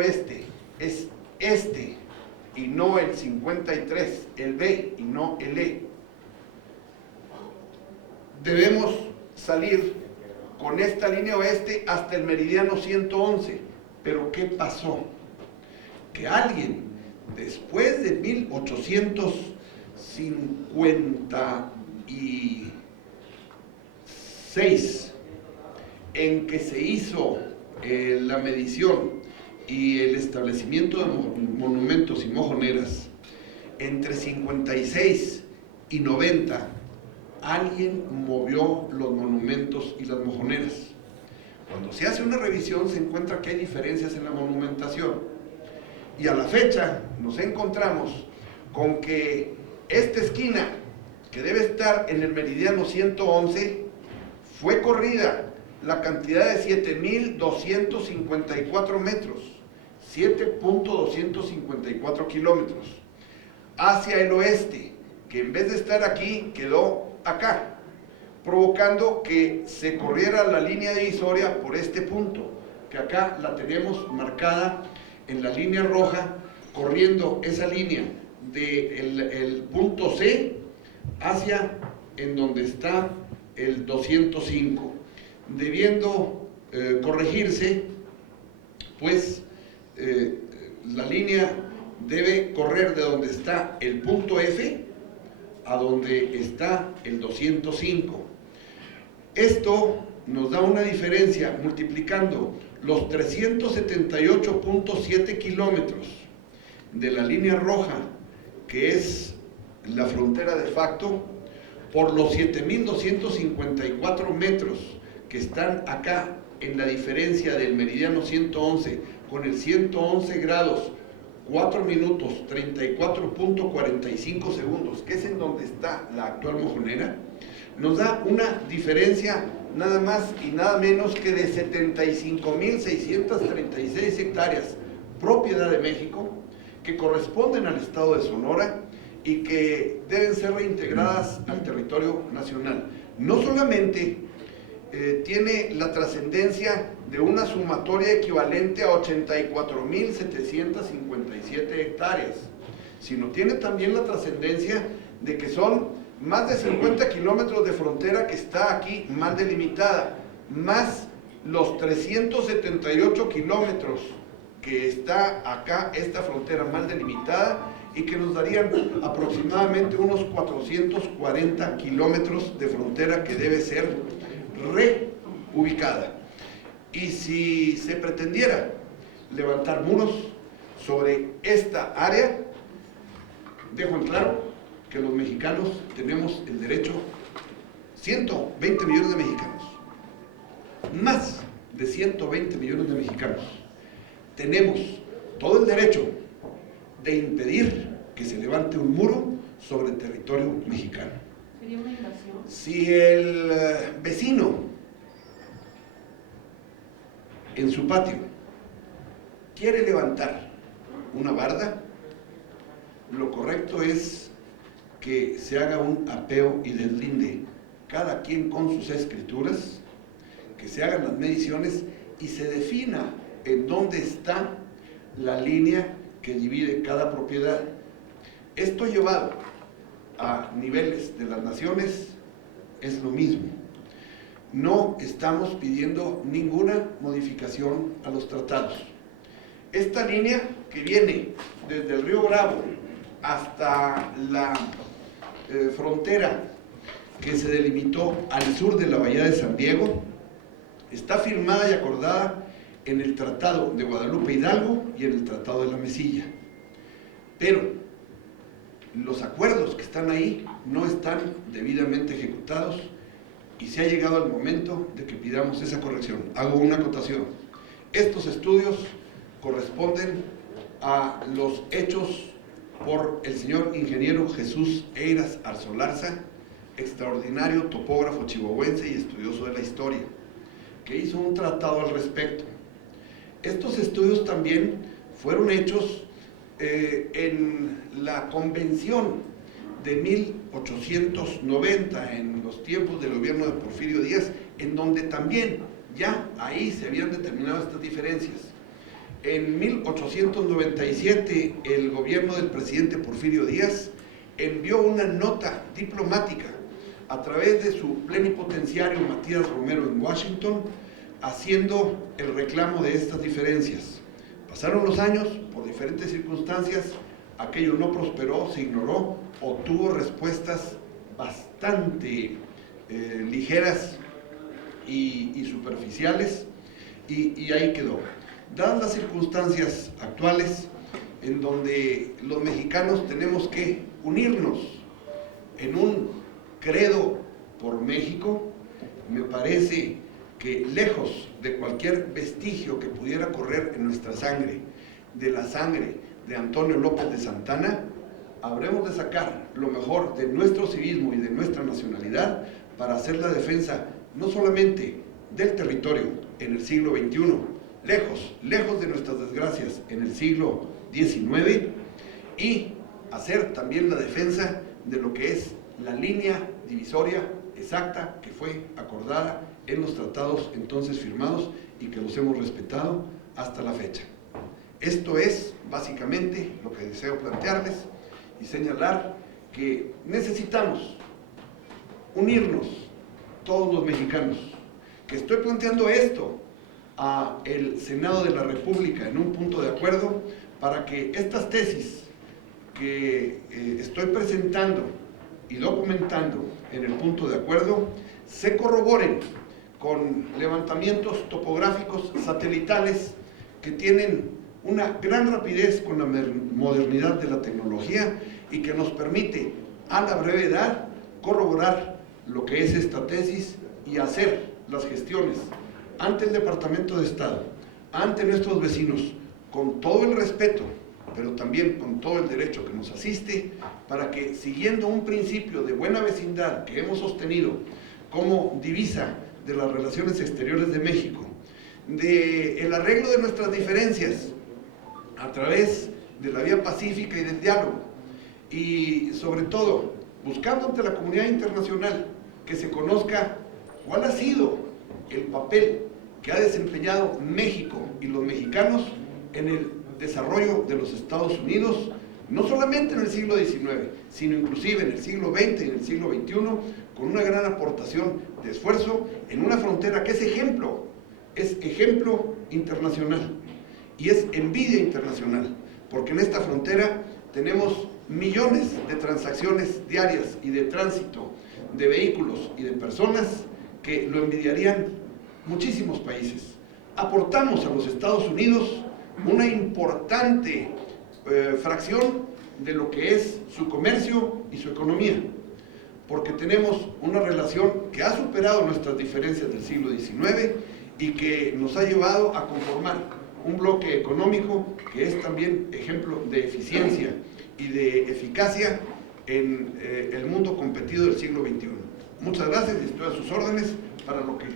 Este es este y no el 53, el B y no el E. Debemos salir con esta línea oeste hasta el meridiano 111. Pero ¿qué pasó? Que alguien, después de 1856, en que se hizo la medición y el establecimiento de monumentos y mojoneras, entre 56 y 90, alguien movió los monumentos y las mojoneras. Cuando se hace una revisión se encuentra que hay diferencias en la monumentación. Y a la fecha nos encontramos con que esta esquina, que debe estar en el meridiano 111, fue corrida la cantidad de 7.254 metros, 7.254 kilómetros, hacia el oeste, que en vez de estar aquí, quedó acá, provocando que se corriera la línea divisoria por este punto, que acá la tenemos marcada en la línea roja, corriendo esa línea del punto C hacia en donde está el 205, debiendo corregirse, pues la línea debe correr de donde está el punto F a donde está el 205. Esto nos da una diferencia multiplicando los 378.7 kilómetros de la línea roja, que es la frontera de facto, por los 7.254 metros que están acá en la diferencia del meridiano 111 con el 111 grados 4 minutos 34.45 segundos, que es en donde está la actual mojonera, nos da una diferencia nada más y nada menos que de 75.636 hectáreas, propiedad de México, que corresponden al estado de Sonora y que deben ser reintegradas al territorio nacional. No solamente tiene la trascendencia de una sumatoria equivalente a 84.757 hectáreas, sino tiene también la trascendencia de que son más de 50 kilómetros de frontera que está aquí mal delimitada, más los 378 kilómetros que está acá esta frontera mal delimitada, y que nos darían aproximadamente unos 440 kilómetros de frontera que debe ser reubicada. Y si se pretendiera levantar muros sobre esta área, dejo en claro que los mexicanos tenemos el derecho, 120 millones de mexicanos, más de 120 millones de mexicanos, tenemos todo el derecho de impedir que se levante un muro sobre el territorio mexicano. ¿Sería una invasión? Si el vecino en su patio quiere levantar una barda, lo correcto es que se haga un apeo y deslinde, cada quien con sus escrituras, que se hagan las mediciones y se defina en dónde está la línea que divide cada propiedad. Esto llevado a niveles de las naciones es lo mismo. No estamos pidiendo ninguna modificación a los tratados. Esta línea que viene desde el río Bravo hasta la frontera que se delimitó al sur de la bahía de San Diego está firmada y acordada en el Tratado de Guadalupe Hidalgo y en el Tratado de la Mesilla. Pero los acuerdos que están ahí no están debidamente ejecutados y se ha llegado el momento de que pidamos esa corrección. Hago una acotación. Estos estudios corresponden a los hechos por el señor ingeniero Jesús Eiras Arzolarza, extraordinario topógrafo chihuahuense y estudioso de la historia, que hizo un tratado al respecto. Estos estudios también fueron hechos en la convención de 1890, en los tiempos del gobierno de Porfirio Díaz, en donde también ya ahí se habían determinado estas diferencias. En 1897, el gobierno del presidente Porfirio Díaz envió una nota diplomática a través de su plenipotenciario Matías Romero en Washington, haciendo el reclamo de estas diferencias. Pasaron los años, por diferentes circunstancias, aquello no prosperó, se ignoró o tuvo respuestas bastante ligeras y superficiales, y ahí quedó. Dadas las circunstancias actuales, en donde los mexicanos tenemos que unirnos en un credo por México, me parece que lejos de cualquier vestigio que pudiera correr en nuestra sangre, de la sangre de Antonio López de Santana, habremos de sacar lo mejor de nuestro civismo y de nuestra nacionalidad para hacer la defensa no solamente del territorio en el siglo XXI, lejos de nuestras desgracias en el siglo XIX, y hacer también la defensa de lo que es la línea divisoria exacta que fue acordada en los tratados entonces firmados y que los hemos respetado hasta la fecha. Esto es básicamente lo que deseo plantearles y señalar que necesitamos unirnos todos los mexicanos, que estoy planteando esto a el Senado de la República en un punto de acuerdo para que estas tesis que estoy presentando y documentando en el punto de acuerdo se corroboren con levantamientos topográficos satelitales que tienen una gran rapidez con la modernidad de la tecnología y que nos permite a la brevedad corroborar lo que es esta tesis y hacer las gestiones ante el Departamento de Estado, ante nuestros vecinos, con todo el respeto, pero también con todo el derecho que nos asiste, para que, siguiendo un principio de buena vecindad que hemos sostenido como divisa de las relaciones exteriores de México, del arreglo de nuestras diferencias a través de la vía pacífica y del diálogo, y sobre todo buscando ante la comunidad internacional que se conozca cuál ha sido el papel que ha desempeñado México y los mexicanos en el desarrollo de los Estados Unidos, no solamente en el siglo XIX, sino inclusive en el siglo XX y en el siglo XXI, con una gran aportación de esfuerzo en una frontera que es ejemplo internacional y es envidia internacional, porque en esta frontera tenemos millones de transacciones diarias y de tránsito de vehículos y de personas que lo envidiarían muchísimos países. Aportamos a los Estados Unidos una importante fracción de lo que es su comercio y su economía, porque tenemos una relación que ha superado nuestras diferencias del siglo XIX y que nos ha llevado a conformar un bloque económico que es también ejemplo de eficiencia y de eficacia en el mundo competido del siglo XXI. Muchas gracias y estoy a sus órdenes para lo que